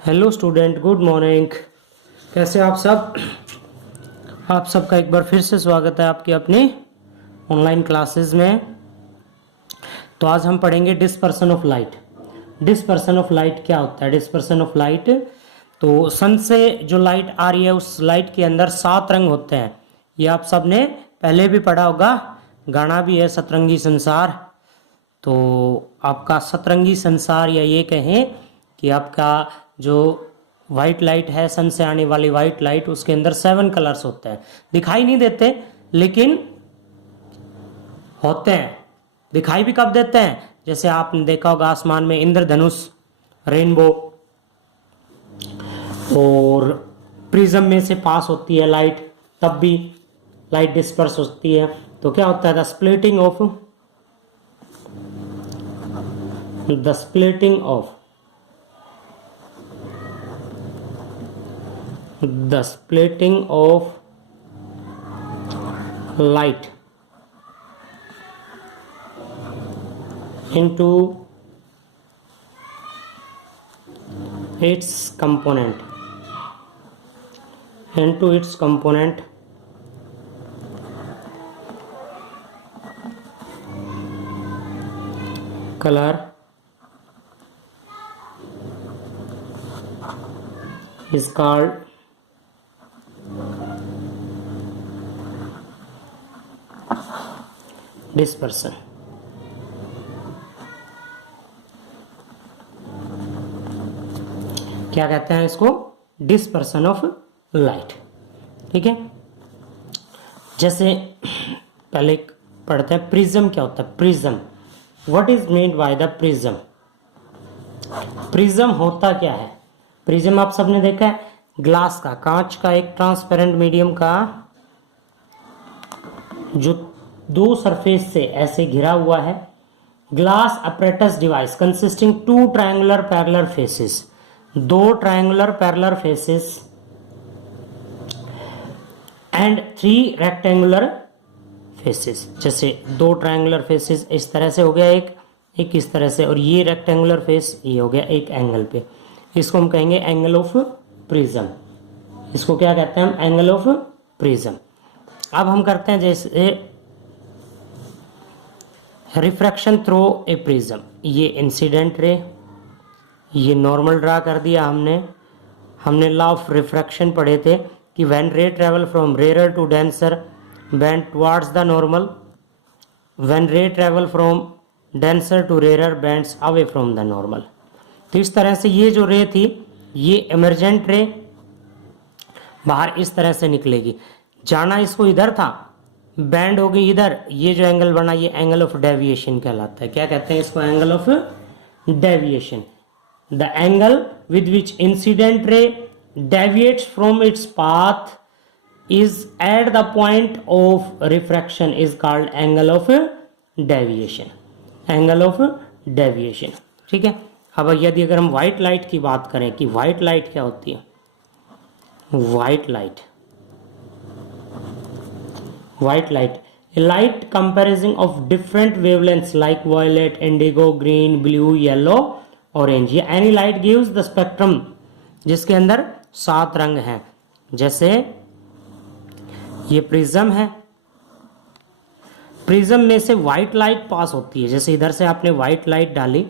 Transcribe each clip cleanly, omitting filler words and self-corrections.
Hello student, good morning. कैसे आप सब? आप सबका एक बार फिर से स्वागत है आपकी अपनी ऑनलाइन क्लासेस में। तो आज हम पढ़ेंगे dispersion of light. Dispersion of light क्या होता है? डिस्पर्सन ऑफ लाइट, तो सन से जो लाइट आ रही है उस लाइट के अंदर 7 रंग होते हैं। ये आप सब ने पहले भी पढ़ा होगा, गाना भी है सतरंगी संसार। तो आपका सतरंगी संसार, या ये कहें कि आपका जो वाइट लाइट है, सन से आने वाली वाइट लाइट, उसके अंदर 7 कलर्स होते हैं। दिखाई नहीं देते लेकिन होते हैं। दिखाई भी कब देते हैं? जैसे आपने देखा होगा आसमान में इंद्रधनुष, रेनबो, और प्रिज्म में से पास होती है लाइट, तब भी लाइट डिस्पर्स होती है। तो क्या होता है? The splitting of light into its component color is called dispersion। क्या कहते हैं इसको? Dispersion of light. ठीक है, जैसे पहले पढ़ते हैं प्रिज्म क्या होता है। Prism, what is made by the prism? Prism होता क्या है? प्रिज्म आप सबने देखा है, ग्लास का, कांच का एक ट्रांसपेरेंट मीडियम का जो दो सरफेस से ऐसे घिरा हुआ है। Glass apparatus device consisting 2 triangular parallel faces, 2 triangular parallel faces and 3 rectangular faces. जैसे 2 ट्रायंगुलर फेसेस इस तरह से हो गया, एक इस तरह से, और ये रेक्टेंगुलर फेस ये हो गया एक एंगल पे। इसको हम कहेंगे एंगल ऑफ प्रिज्म। इसको क्या कहते हैं हम? Angle of prism. अब हम करते हैं जैसे रिफ्रैक्शन थ्रू ए प्रिज्म। ये इंसिडेंट रे, ये नॉर्मल ड्रा कर दिया हमने लॉ ऑफ रिफ्रैक्शन पढ़े थे कि when ray travel from rare to denser bend towards the normal, when ray travel from denser to rare bends away from the normal. तो इस तरह से ये जो रे थी, ये इमरजेंट रे बाहर इस तरह से निकलेगी। जाना इसको इधर था, बैंड हो गई इधर, ये जो एंगल बना ये एंगल ऑफ डेविएशन कहलाता है। क्या कहते हैं इसको? Angle of deviation. The angle with which incident ray deviates from its path is at the point of refraction is called angle of deviation। angle of deviation। ठीक है। अब यदि अगर हम व्हाइट लाइट की बात करें कि व्हाइट लाइट क्या होती है? White light a light comprising of different wavelengths like violet, indigo, green, blue, yellow, orange। ये any light gives the spectrum जिसके अंदर 7 रंग हैं। जैसे ये प्रिज्म है, प्रिज्म में से व्हाइट लाइट पास होती है। जैसे इधर से आपने व्हाइट लाइट डाली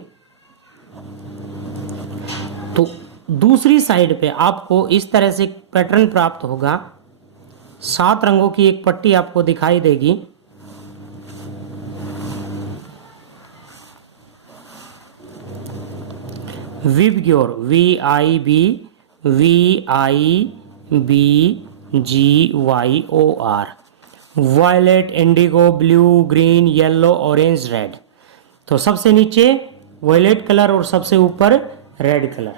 तो दूसरी साइड पे आपको इस तरह से पैटर्न प्राप्त होगा। 7 रंगों की एक पट्टी आपको दिखाई देगी। VIBGYOR, VIBGYOR, violet, indigo, blue, green, yellow, orange, red. तो सबसे नीचे वायलेट कलर और सबसे ऊपर रेड कलर।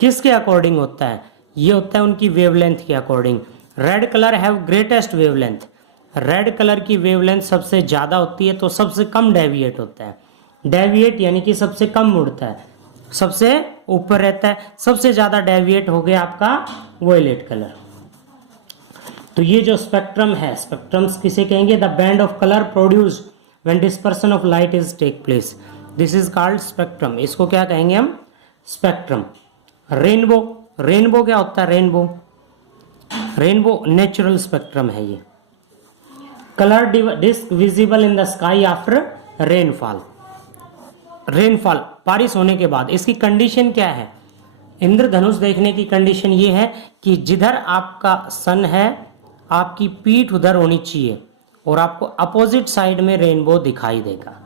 किसके अकॉर्डिंग होता है? ये होता है उनकी वेवलेंथ के according. Red colour have greatest wavelength. Red colour की वेवलेंथ सबसे ज्यादा होती है तो सबसे कम डेविएट होता है। डेविएट यानी कि सबसे कम मुड़ता है, सबसे ऊपर रहता है। सबसे ज्यादा डेविएट हो गया आपका वायलेट कलर। तो ये जो स्पेक्ट्रम है, स्पेक्ट्रम्स किसे कहेंगे? The band of colour produced when dispersion of light is take place, this is called spectrum. इसको क्या कहेंगे हम? स्पेक्ट्रम। रेनबो, रेनबो क्या होता है? रेनबो, रेनबो नेचुरल स्पेक्ट्रम है ये। Colour disc visible in the sky after rainfall, rainfall बारिश होने के बाद। इसकी कंडीशन क्या है? इंद्रधनुष देखने की कंडीशन ये है कि जिधर आपका सन है आपकी पीठ उधर होनी चाहिए और आपको अपोजिट साइड में रेनबो दिखाई देगा।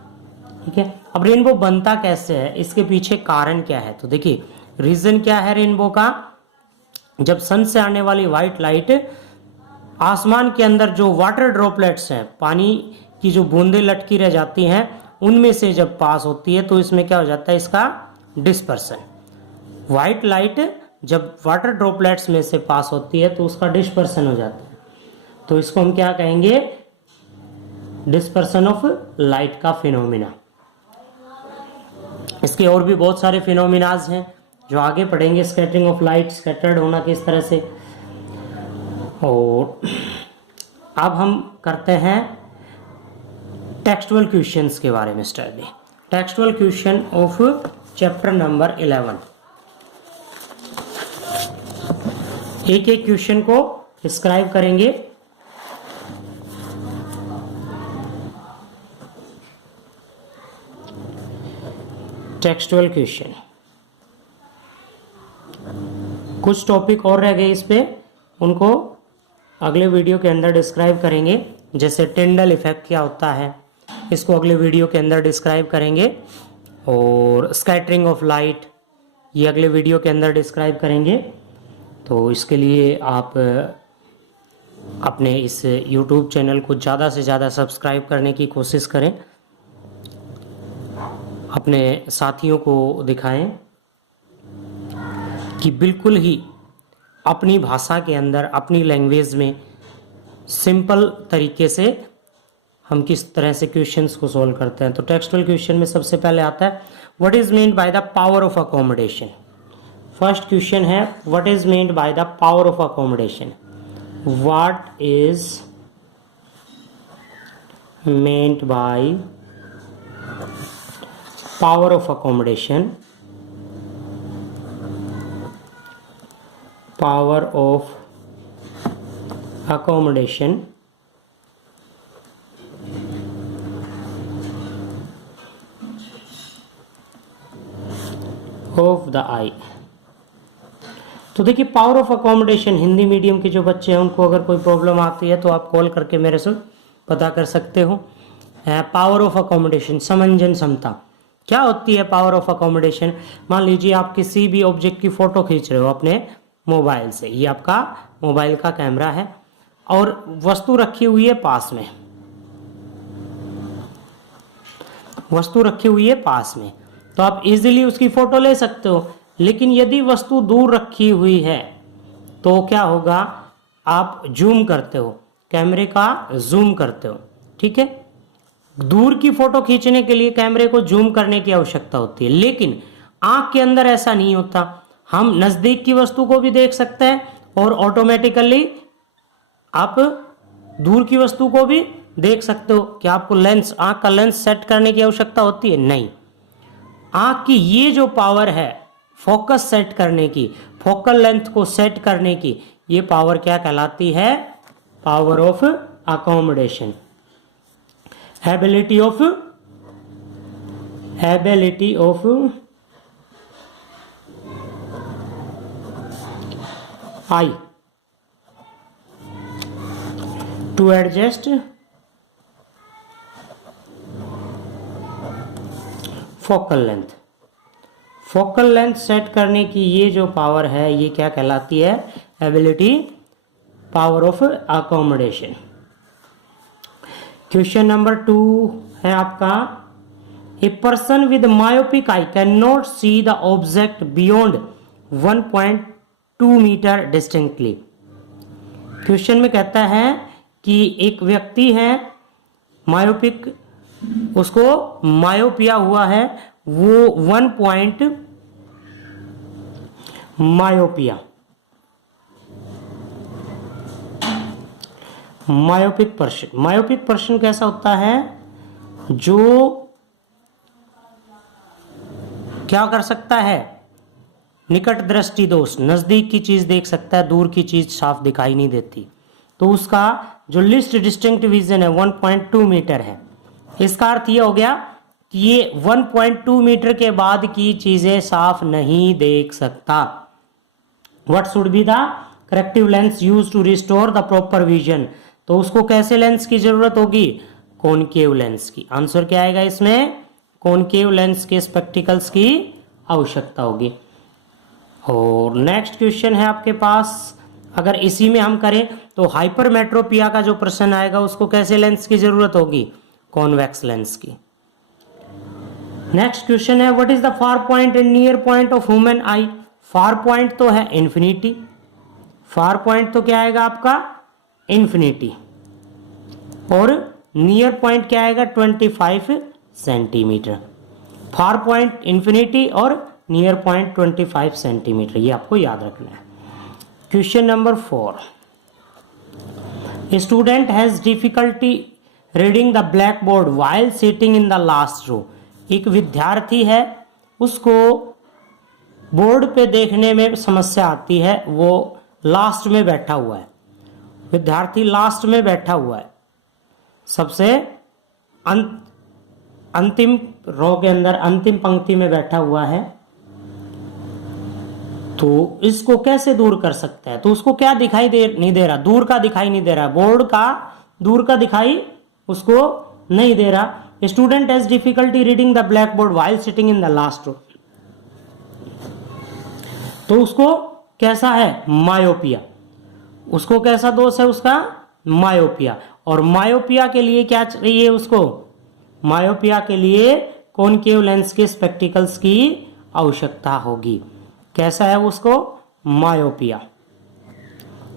ठीक है, अब रेनबो बनता कैसे है, इसके पीछे कारण क्या है? तो देखिए रीजन क्या है रेनबो का। जब सन से आने वाली व्हाइट लाइट आसमान के अंदर जो वाटर ड्रॉपलेट्स हैं, पानी की जो बूंदें लटकी रह जाती हैं, उनमें से जब पास होती है तो इसमें क्या हो जाता है? इसका डिस्पर्सन। व्हाइट लाइट जब वाटर ड्रॉपलेट्स में से पास होती है तो उसका डिस्पर्सन हो जाता है, तो इसको हम क्या कहेंगे? डिस्पर्सन ऑफ लाइट का फिनोमिना। इसके और भी बहुत सारे फिनोमिनाज हैं जो आगे पढ़ेंगे, स्कैटरिंग ऑफ लाइट, स्कैटर्ड होना किस तरह से। और अब हम करते हैं टेक्सचुअल क्वेश्चंस के बारे में study. Textual question of chapter number 11। एक एक क्वेश्चन को डिस्क्राइब करेंगे। टेक्सचुअल क्वेश्चन, कुछ टॉपिक और रह गए इस पे, उनको अगले वीडियो के अंदर डिस्क्राइब करेंगे। जैसे टिंडल इफेक्ट क्या होता है, इसको अगले वीडियो के अंदर डिस्क्राइब करेंगे। और स्कैटरिंग ऑफ लाइट, ये अगले वीडियो के अंदर डिस्क्राइब करेंगे। तो इसके लिए आप अपने इस YouTube चैनल को ज़्यादा से ज़्यादा सब्सक्राइब करने की कोशिश करें, अपने साथियों को दिखाएं कि बिल्कुल ही अपनी भाषा के अंदर, अपनी लैंग्वेज में सिंपल तरीके से हम किस तरह से क्वेश्चंस को सॉल्व करते हैं। तो टेक्सचुअल क्वेश्चन में सबसे पहले आता है what is meant by the power of accommodation. First question है what is meant by the power of accommodation. What is meant by power of accommodation, power of accommodation of the eye। तो देखिए power of accommodation, Hindi medium के जो बच्चे हैं उनको अगर कोई प्रॉब्लम आती है तो आप कॉल करके मेरे से पता कर सकते हो। पावर ऑफ अकोमोडेशन, समंजन क्षमता क्या होती है? पावर ऑफ अकोमोडेशन, मान लीजिए आप किसी भी ऑब्जेक्ट की फोटो खींच रहे हो अपने मोबाइल से, ये आपका मोबाइल का कैमरा है और वस्तु रखी हुई है पास में, वस्तु रखी हुई है पास में, तो आप इजीली उसकी फोटो ले सकते हो। लेकिन यदि वस्तु दूर रखी हुई है तो क्या होगा? आप जूम करते हो, कैमरे का जूम करते हो। ठीक है, दूर की फोटो खींचने के लिए कैमरे को जूम करने की आवश्यकता होती है, लेकिन आंख के अंदर ऐसा नहीं होता। हम नजदीक की वस्तु को भी देख सकते हैं और ऑटोमेटिकली आप दूर की वस्तु को भी देख सकते हो। क्या आपको लेंस, आंख का लेंस सेट करने की आवश्यकता होती है? नहीं। आंख की ये जो पावर है फोकस सेट करने की, फोकल लेंथ को सेट करने की, ये पावर क्या कहलाती है? Power of accommodation. Ability of eye to adjust focal length. Focal length set करने की ये जो पावर है ये क्या कहलाती है? Ability, power of accommodation. Question number 2 है आपका, a person with myopic eye can not see the object beyond 1.2 metre distinctly. Question में कहता है कि एक व्यक्ति है मायोपिक, उसको मायोपिया हुआ है, वो 1 point myopia, myopic person. Myopic person कैसा होता है? जो क्या कर सकता है? निकट दृष्टि दोष, नजदीक की चीज देख सकता है, दूर की चीज साफ दिखाई नहीं देती, तो उसका जो लिस्ट डिस्टिंक्ट विजन है 1.2 मीटर है। इसका अर्थ ये हो गया कि ये 1.2 मीटर के बाद की चीजें साफ नहीं देख सकता। What should be the corrective lens use to restore the proper vision, तो उसको कैसे लेंस की जरूरत होगी, कॉनकेव लेंस की। आंसर क्या आएगा इसमें, कॉनकेव लेंस के स्पेक्टिकल्स की आवश्यकता होगी। और नेक्स्ट क्वेश्चन है आपके पास, अगर इसी में हम करें तो हाइपरमेट्रोपिया का जो प्रश्न आएगा उसको कैसे लेंस की जरूरत होगी, कॉन्वेक्स लेंस की। नेक्स्ट क्वेश्चन है what is the far point and near point of human I. Far point तो है इन्फिनिटी, फार पॉइंट तो क्या आएगा आपका इन्फिनिटी, और नियर पॉइंट क्या आएगा 25 सेंटीमीटर। फार पॉइंट इन्फिनिटी और नियर पॉइंट 25 सेंटीमीटर, ये आपको याद रखना है। Question number 4, student has difficulty reading the black board while sitting in the last row. एक विद्यार्थी है, उसको बोर्ड पे देखने में समस्या आती है, वो लास्ट में बैठा हुआ है, विद्यार्थी लास्ट में बैठा हुआ है, सबसे अंतिम रो के अंदर अंतिम पंक्ति में बैठा हुआ है, तो इसको कैसे दूर कर सकता है, तो उसको क्या दिखाई नहीं दे रहा, दूर का दिखाई नहीं दे रहा, बोर्ड का दूर का दिखाई उसको नहीं दे रहा। Student has difficulty reading the black board while sitting in the last row, तो उसको कैसा है, मायोपिया, उसको कैसा दोष है उसका, मायोपिया। और मायोपिया के लिए क्या चाहिए उसको, मायोपिया के लिए कॉनकेव लेंस के स्पेक्टिकल्स की आवश्यकता होगी। कैसा है उसको, मायोपिया,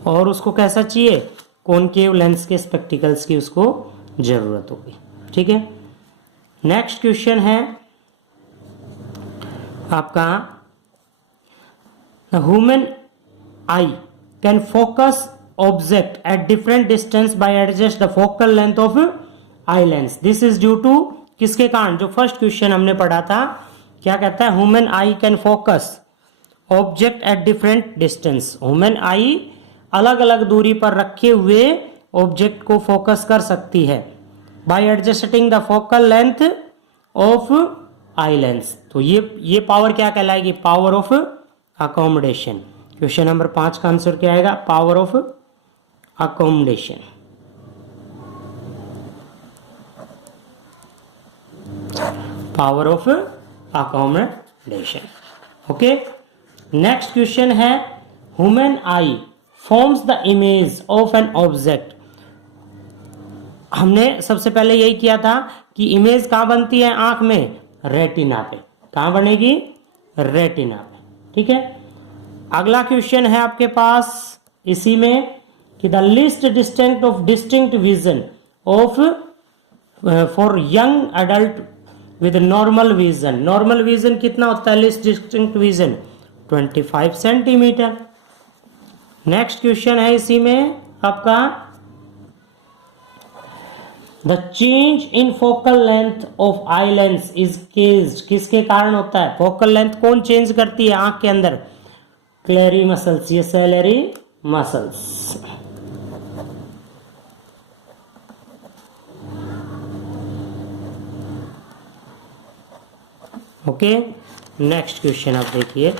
और उसको कैसा चाहिए, कॉनकेव लेंस के स्पेक्टिकल्स की उसको जरूरत होगी। ठीक है, नेक्स्ट क्वेश्चन है आपका, the human eye can focus object at different distance by adjust the focal length of eye lens. This is due to किसके कारण, जो फर्स्ट क्वेश्चन हमने पढ़ा था, क्या कहता है, human eye can focus object at different distance. Human आई अलग अलग दूरी पर रखे हुए ऑब्जेक्ट को फोकस कर सकती है by adjusting the focal length of eye lens. तो ये पावर क्या कहलाएगी, power of accommodation. Question number 5 का आंसर क्या आएगा, power of accommodation. Power of accommodation. Okay, next question है, human eye forms the image of an object. हमने सबसे पहले यही किया था कि इमेज कहां बनती है, आंख में, रेटिना पे। कहां बनेगी, रेटिना पे। ठीक है, अगला क्वेश्चन है आपके पास इसी में कि the list distinct of distinct vision of for young adult with normal vision. Normal vision कितना होता है, list distinct vision 25 centimetre. Next question है इसी में आपका, the change in focal length of eye lens is caged. किसके कारण होता है, फोकल लेंथ कौन चेंज करती है आंख के अंदर, क्लेरी मसल्स, ये salary muscles. Okay, next question आप देखिए,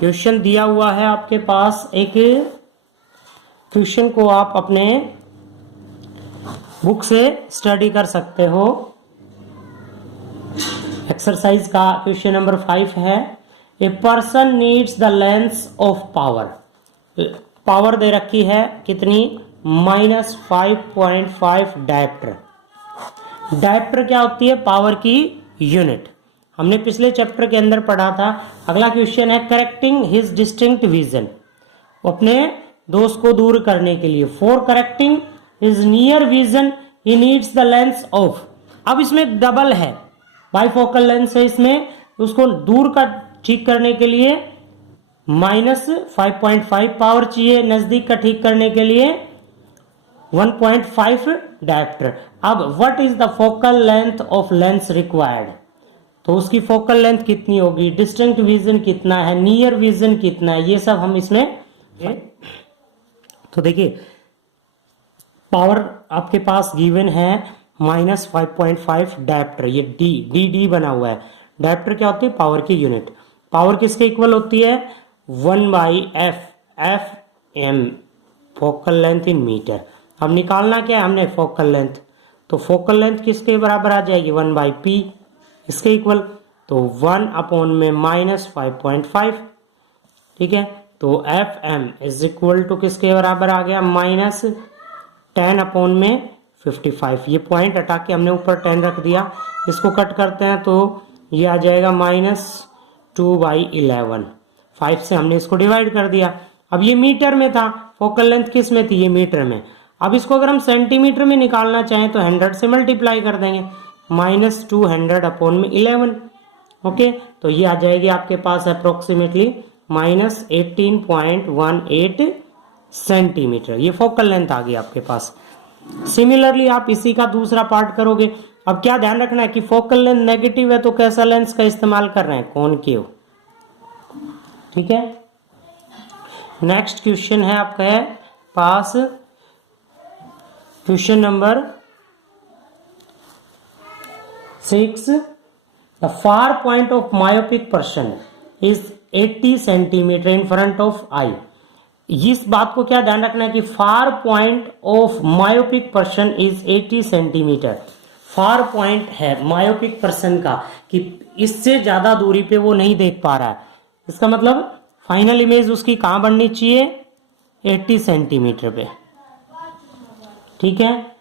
क्वेश्चन दिया हुआ है आपके पास, एक क्वेश्चन को आप अपने बुक से स्टडी कर सकते हो। एक्सरसाइज का क्वेश्चन नंबर 5 है, a person needs the lens of power. Power दे रखी है कितनी, -5.5 डायप्टर। डायप्टर क्या होती है, पावर की यूनिट, हमने पिछले चैप्टर के अंदर पढ़ा था। अगला क्वेश्चन है, करेक्टिंग हिज डिस्टिंक्ट विजन, अपने दोष को दूर करने के लिए, for correcting his near vision he needs the lens of. अब इसमें डबल है, बाइफोकल लेंस है इसमें, उसको दूर का ठीक करने के लिए -5.5 पावर चाहिए, नजदीक का ठीक करने के लिए 1.5 डायप्टर। अब what is the focal length of lens required, तो उसकी फोकल लेंथ कितनी होगी, डिस्टिंक्ट विजन कितना है, नियर विजन कितना है, ये सब हम इसमें। तो देखिए पावर आपके पास गिवन है -5.5 डायप्टर, ये डी बना हुआ है। डायप्टर क्या होती है, पावर की यूनिट। पावर किसके इक्वल होती है, 1/f, f m, focal length in metre. अब निकालना क्या है हमने, फोकल लेंथ, तो फोकल लेंथ किसके बराबर आ जाएगी, 1/p, इसके इक्वल, तो 1 में -5.5, ठीक है। तो f m is equal to किसके बराबर आ गया, -10 में 55। ये पॉइंट हटा के हमने ऊपर 10 रख दिया, इसको कट करते हैं तो ये आ जाएगा -2/11। 5 से हमने इसको डिवाइड कर दिया। अब ये मीटर में था, फोकल लेंथ किस में थी, ये मीटर में। अब इसको अगर हम सेंटीमीटर में निकालना चाहें तो 100 से मल्टीप्लाई कर देंगे, -200/11। ओके, तो ये आ जाएगी आपके पास अप्रोक्सीमेटली -18.18 सेंटीमीटर, ये फोकल लेंथ आ गई आपके पास। सिमिलरली आप इसी का दूसरा पार्ट करोगे। अब क्या ध्यान रखना है कि फोकल लेंथ नेगेटिव है तो कैसा लेंस का इस्तेमाल कर रहे हैं, कॉनकेव, ठीक है। नेक्स्ट क्वेश्चन है आपका पास, question number 6। The far point of myopic person is 80 centimetre in front of eye. इस बात को क्या ध्यान रखना है कि far point of myopic person is 80 centimetre. Far point है मायोपिक पर्सन का कि इससे ज्यादा दूरी पे वो नहीं देख पा रहा है, इसका मतलब फाइनल इमेज उसकी कहां बननी चाहिए, 80 सेंटीमीटर पे, ठीक है।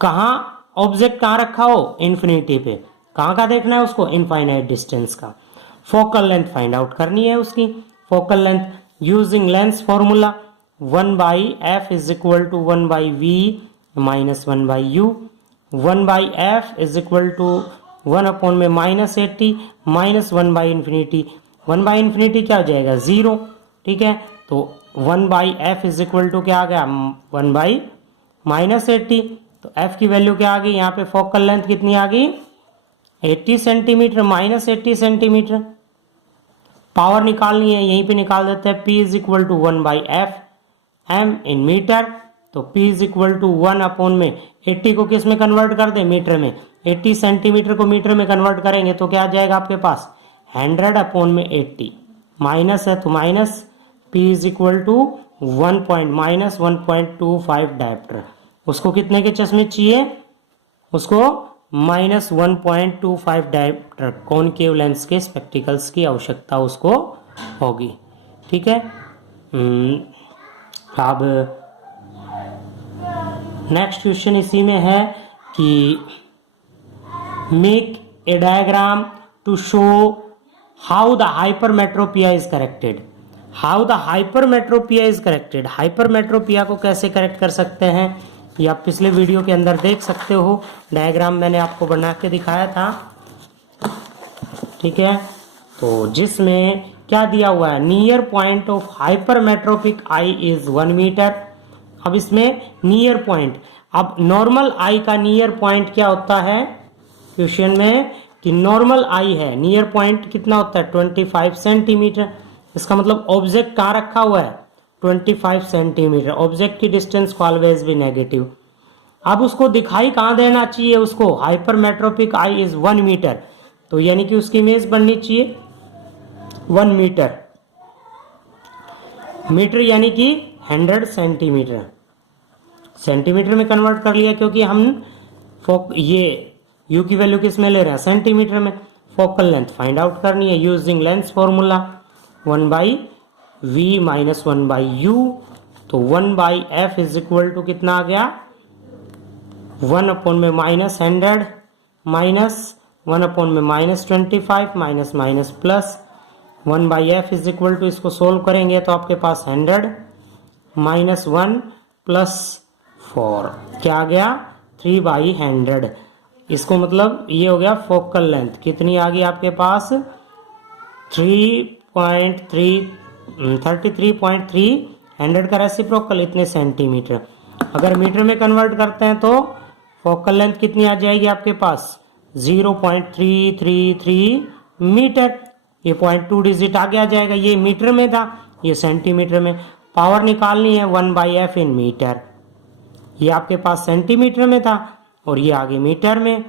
कहां ऑब्जेक्ट कहां रखा हो, इन्फिनिटी पे। कहां का देखना है उसको, इनफाइनाइट डिस्टेंस का। फोकल लेंथ फाइंड आउट करनी है उसकी। Focal length using lens formula 1/f is equal to 1/v minus 1/u। 1/f is equal to 1 में -80 माइनस 1/इंफिनिटी। 1/इंफिनिटी क्या हो जाएगा, 0, ठीक है। तो 1/f इज इक्वल टू क्या आ गया, 1/-80। तो f की वैल्यू क्या आ गई, यहाँ पे फोकल लेंथ कितनी आ गई, 80 सेंटीमीटर, -80 सेंटीमीटर। पावर निकालनी है, यहीं पे निकाल देते हैं। P is equal to 1/f, m in metre. तो P इज इक्वल टू 1 में 80 को किस में कन्वर्ट कर दे, मीटर में। 80 सेंटीमीटर को मीटर में कन्वर्ट करेंगे तो क्या आ जाएगा आपके पास, 100 में 80। माइनस है तो minus, P is equal to -1.25 dioptre. उसको कितने के चश्मे चाहिए, उसको -1.25 डायप्टर कॉनकेव लेंस के स्पेक्टिकल्स की आवश्यकता उसको होगी, ठीक है। अब नेक्स्ट क्वेश्चन इसी में है कि make a diagram to show how the hypermetropia is corrected. How the hypermetropia is corrected, hypermetropia को कैसे करेक्ट कर सकते हैं, ये आप पिछले वीडियो के अंदर देख सकते हो। डायग्राम मैंने आपको बना के दिखाया था, ठीक है। तो जिसमें क्या दिया हुआ है, near point of hypermetropic eye is 1 metre. अब इसमें नियर पॉइंट, अब नॉर्मल आई का नियर पॉइंट क्या होता है क्वेश्चन में, कि नॉर्मल आई है, नियर पॉइंट कितना होता है, 25 सेंटीमीटर। इसका मतलब ऑब्जेक्ट कहाँ रखा हुआ है, 25 सेंटीमीटर। ऑब्जेक्ट की डिस्टेंस को ऑलवेज भी नेगेटिव। अब उसको दिखाई कहाँ देना चाहिए, उसको हाइपरमेट्रोपिक आई इज 1 मीटर, तो यानी कि उसकी इमेज बननी चाहिए 1 मीटर। मीटर यानी कि 100 सेंटीमीटर, सेंटीमीटर में कन्वर्ट कर लिया क्योंकि हम ये u की वैल्यू किस में ले रहे हैं, सेंटीमीटर में। फोकल लेंथ फाइंड आउट करनी है using lens formula 1/v minus 1/u। तो 1/f इज इक्वल टू कितना आ गया, 1 में -100 माइनस 1 में -25 minus minus plus 1/f is equal to, इसको सोल्व करेंगे तो आपके पास 100 माइनस 1 प्लस 4 क्या आ गया, 3/100। इसको मतलब ये हो गया फोकल लेंथ कितनी आ गई आपके पास, 33.3 100 का रेसिप्रोकल इतने सेंटीमीटर। अगर मीटर में कन्वर्ट करते हैं तो फोकल लेंथ कितनी आ जाएगी आपके पास 0.333 मीटर। ये 0.2 डिजिट आगे आ जाएगा, ये मीटर में था, ये सेंटीमीटर में। पावर निकालनी है 1/f इन मीटर। ये आपके पास सेंटीमीटर में था और ये आगे मीटर में,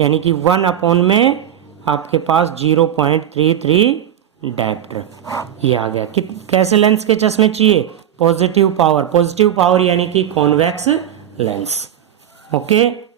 यानी कि 1 में आपके पास 0.33 डायप्टर ये आ गया। कैसे लेंस के चश्मे चाहिए? पॉजिटिव पावर यानी कि कॉन्वेक्स लेंस। ओके।